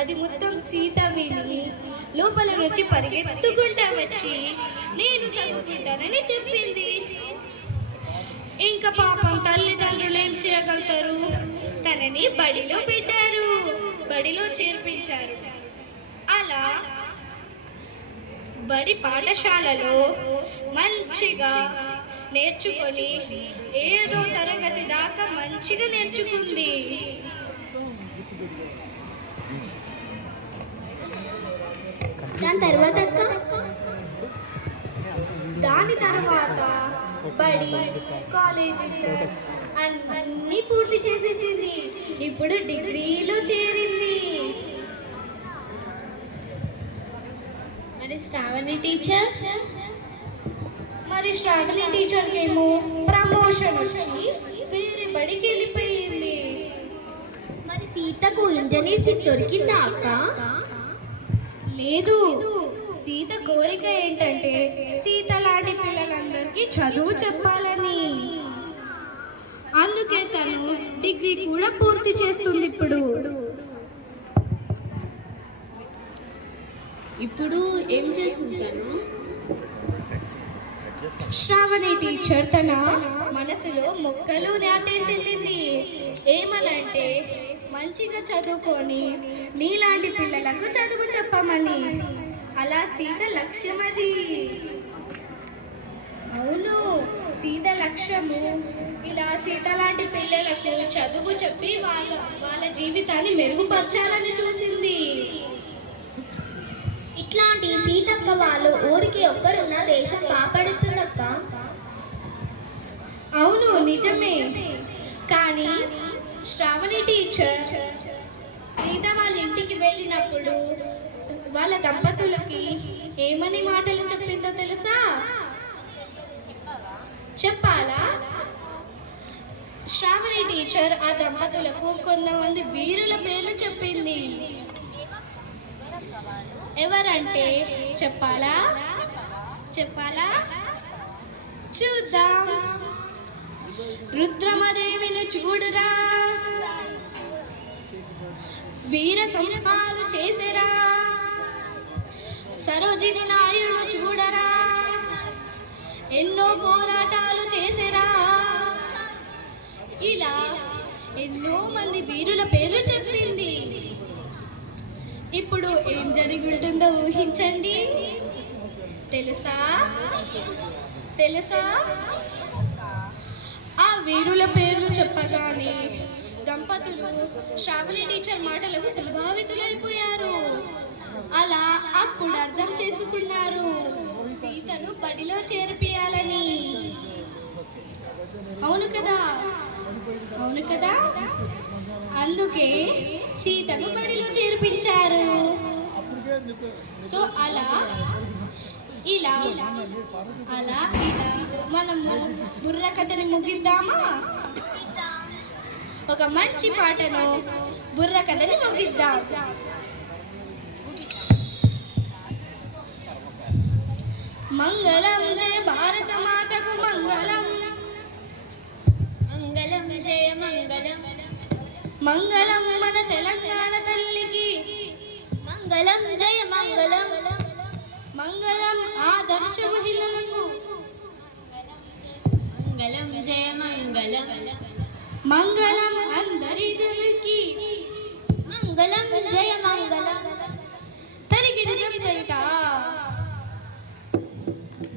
అది మొత్తం సీత విని లోపల నుంచి పరిగెత్తుకుంటా వచ్చి నేను చదువుకుంటానని చెప్పింది. ఇంకా పాపం తల్లిదండ్రులు ఏం చేయగలుగుతారు, తనని బడిలో పెట్టారు, బడిలో చేర్పించారు. అలా బడి పాఠశాలలో మంచిగా నేర్చుకొని 7వ తరగతి దాకా మంచిగా నేర్చుకుంది. దాని తర్వాత బడి కాలేజీ అన్నీ పూర్తి చేసేసింది. ఇప్పుడు డిగ్రీలో చేరింది. మరి శ్రావణి టీచర్ ఏమో ప్రమోషన్ వచ్చి వేరే బడికి వెళ్ళిపోయింది. మరి సీతకు ఇంజనీర్ సీట్ దొరికిందా అక్క? లేదు. సీత కోరిక ఏంటంటే సీత లాంటి పిల్లలందరికీ చదువు చెప్పాలని. అందుకే తను డిగ్రీ కూడా పూర్తి చేస్తుంది. ఇప్పుడు ఏం చేస్తుంటాను? శ్రావణి టీచర్ తన మనసులో మొక్కలు నాటేసింది. ఏమనంటే మంచిగా చదువుకొని నీలాంటి పిల్లలకు చదువు చెప్పమని. అలా సీత లక్ష్యం అది. అవును, సీత లక్ష్యము ఇలా సీత లాంటి పిల్లలకు చదువు చెప్పి వాళ్ళ జీవితాన్ని మెరుగుపరచాలని చూసింది. ఇట్లాంటి సీతక్క వాళ్ళు ఊరికి ఒక్కరున్న దేశం కాపాడుతుందక్క. అవును, నిజమే. కానీ శ్రావణి టీచర్ సీత వాళ్ళ ఇంటికి వెళ్ళినప్పుడు వాళ్ళ దంపతులకి ఏమని మాటలు చెప్పిందో తెలుసా? చెప్పాలా? శ్రావణి టీచర్ ఆ దంపతులకు కొంతమంది వీరుల పేర్లు చెప్పింది. ఎవరంటే చెప్పాలా? చూద్దాం. రుద్రమదేవిని చూడరా, వీర సంహారాలు చేసేరా. సరోజిని నాయుడు చూడరా, ఎన్నో పోరాటాలు చేసేరా. ఇలా ఎన్నో మంది వీరుల పేర్లు చెప్పింది. ఇప్పుడు ఏం జరిగి ఉంటుందో ఊహించండి. తెలుసా? ఆ వీరుల పేర్లు చెప్పగానే దంపతులు శ్రావణి టీచర్ మాటలకు ప్రభావితులైపోయారు. అలా అప్పుడు అర్థం చేసుకున్నారు సీతను బడిలో చేర్పియాలని. అవును కదా? అందుకే సీతను బడిలో చేర్పించారు. సో అలా మనము బుర్ర కథని ముగిద్దామా? ఒక మంచి పాటను బుర్ర కథని ముగిద్దాం. మంగళం జయ భారత మాతకు మంగళం, మంగళం జయ మంగళం. మంగళం మన తెలంగాణ తల్లికి, మంగళం జయ మంగళం. మంగళం ఆదర్శ మహిళలకు, మంగళం జయ మంగళం. మంగళం అందరికీ, మంగళం జయ మంగళం. తరిగిడ జం తరితా.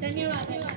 ధన్యవాదాలు.